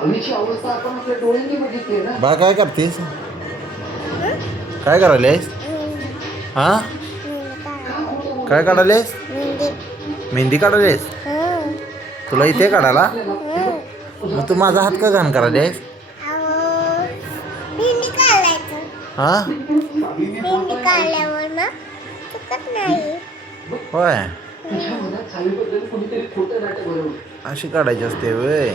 हवेची अवस्था आपण आपल्या डोळ्यांनी बघितली ना. बा काय करतेस? काय करायलेस? हा काय काढायलेस? मेहंदी काढायलेस? तुला इथे काढायला? मग तू माझा हात का घाण करायलेस? हा होय अशी काढायची असते वय.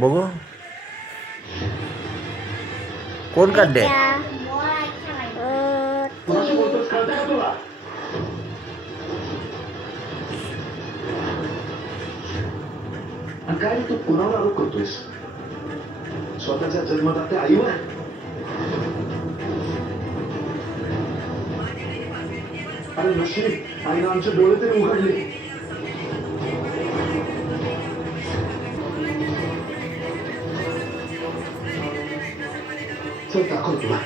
बघू कोण काढले? काय तू कुणावर आरोप करतोयस? स्वतःच्या जन्मदात्या आईवर? अरे नशीब आईनं आमचे डोळे तरी उघडले. चल दाखव तुला.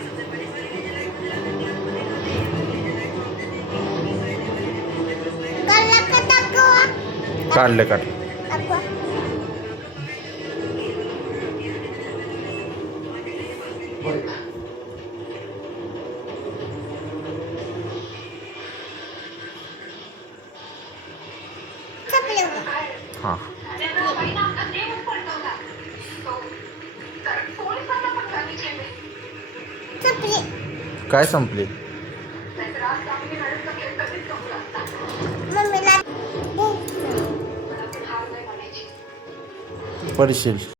काढले काढले. हां काय संपले? पडशील.